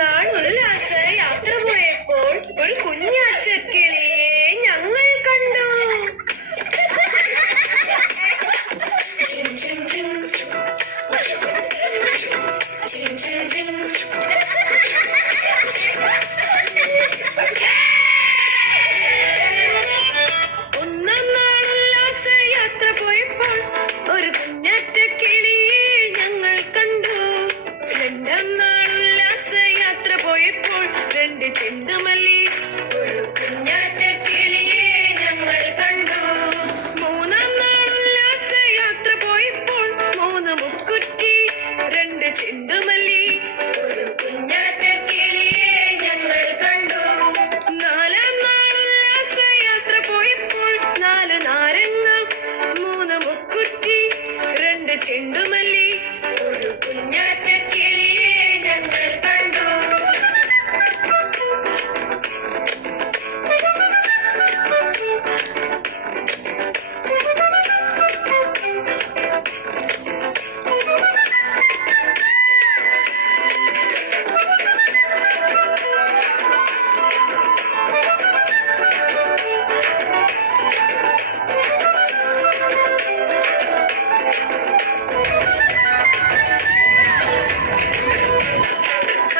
നാൾ ഉല്ലാസ യാത്ര പോയപ്പോൾ ഒരു കുഞ്ഞാറ്റ കിളിയെ ഞങ്ങൾ കണ്ടു. ഒന്നാം നാൾ ഉല്ലാസ യാത്ര പോയപ്പോൾ ഒരു കുഞ്ഞാറ്റ കിളിയെ ഞങ്ങൾ കണ്ടു. രണ്ടാം നാൾ ഉല്ലാസ യാത്ര പോയപ്പോൾ രണ്ട് ചെണ്ടുമല്ലി ഒരു കുഞ്ഞാറ്റ കിളിയെ ഞങ്ങൾ കണ്ടു. മൂന്നാം നാൾ ഉല്ലാസ യാത്ര പോയപ്പോൾ മൂന്ന് മുക്കുറ്റി രണ്ട് ചെണ്ടുമല്ലി ഒരു കുഞ്ഞാറ്റ കിളിയെ ഞങ്ങൾ കണ്ടു. നാലാം നാൾ ഉല്ലാസ യാത്ര പോയപ്പോൾ നാല് നാരങ്ങ മൂന്ന് മുക്കുറ്റി രണ്ട് ചെണ്ടുമല്ലി ഒരു കുഞ്ഞാറ്റ കിളിയെ ഞങ്ങൾ കണ്ടു.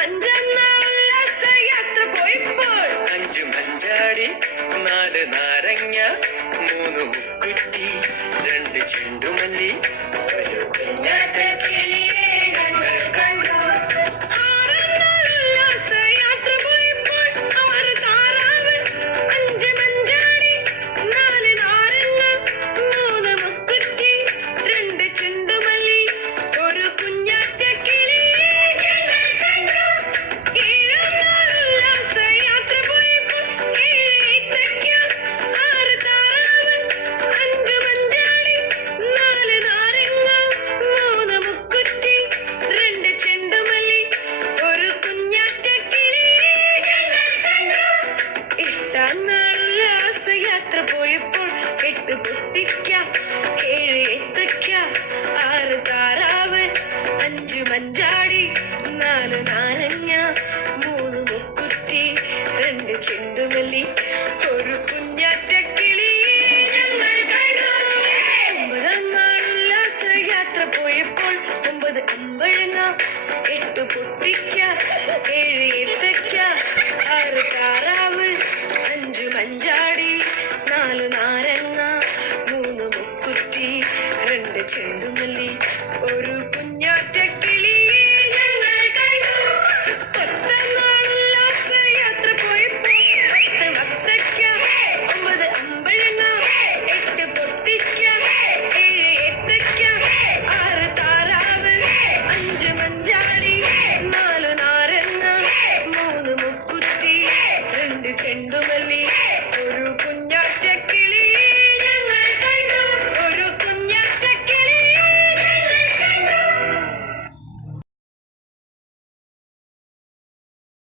അഞ്ചാം നാൾ ഉല്ലാസ യാത്ര പോയപ്പോൾ അഞ്ചു മഞ്ചാടി നാല് നാരങ്ങ മൂന്ന് മുക്കുറ്റി രണ്ട് ചെണ്ടുമല്ലി ഒരു കുഞ്ഞാറ്റ കിളിയെ ഞങ്ങൾ കണ്ടു. ആറാം നാൾ ഉല്ലാസ യാത്ര പോയപ്പോൾ ആറ് താറാവ് അഞ്ച് മഞ്ചാടി നാല് നാരങ്ങ മൂന്ന് മുക്കുറ്റി രണ്ട് ചെണ്ടുമല്ലി ഒരു കുഞ്ഞാറ്റ കിളിയെ ഞങ്ങൾ കണ്ടു. ഏഴാം നാൾ ഉല്ലാസ യാത്ര പോയപ്പോൾ ഏഴ് ഏത്തയ്ക്ക ആറ് താറാവ് അഞ്ച് മഞ്ചാടി നാല് നാരങ്ങ മൂന്ന് മുക്കുറ്റി രണ്ട് ചെണ്ടുമല്ലി ഒരു കുഞ്ഞാറ്റ കിളിയെ ഞങ്ങൾ കണ്ടു. എട്ടാം നാൾ ഉല്ലാസ യാത്ര പോയപ്പോൾ എട്ട് പൊട്ടിക്ക ഏഴ് ഏത്തയ്ക്ക ആറ് താറാവ് അഞ്ച് മഞ്ചാടി നാല് നാരങ്ങ മൂന്ന് മുക്കുറ്റി രണ്ട് ചെണ്ടുമല്ലി ഒരു കുഞ്ഞാറ്റ കിളിയെ ഞങ്ങൾ കണ്ടു. ഒമ്പതാം നാൾ ഉല്ലാസ യാത്ര പോയപ്പോൾ 9 അമ്പഴങ്ങ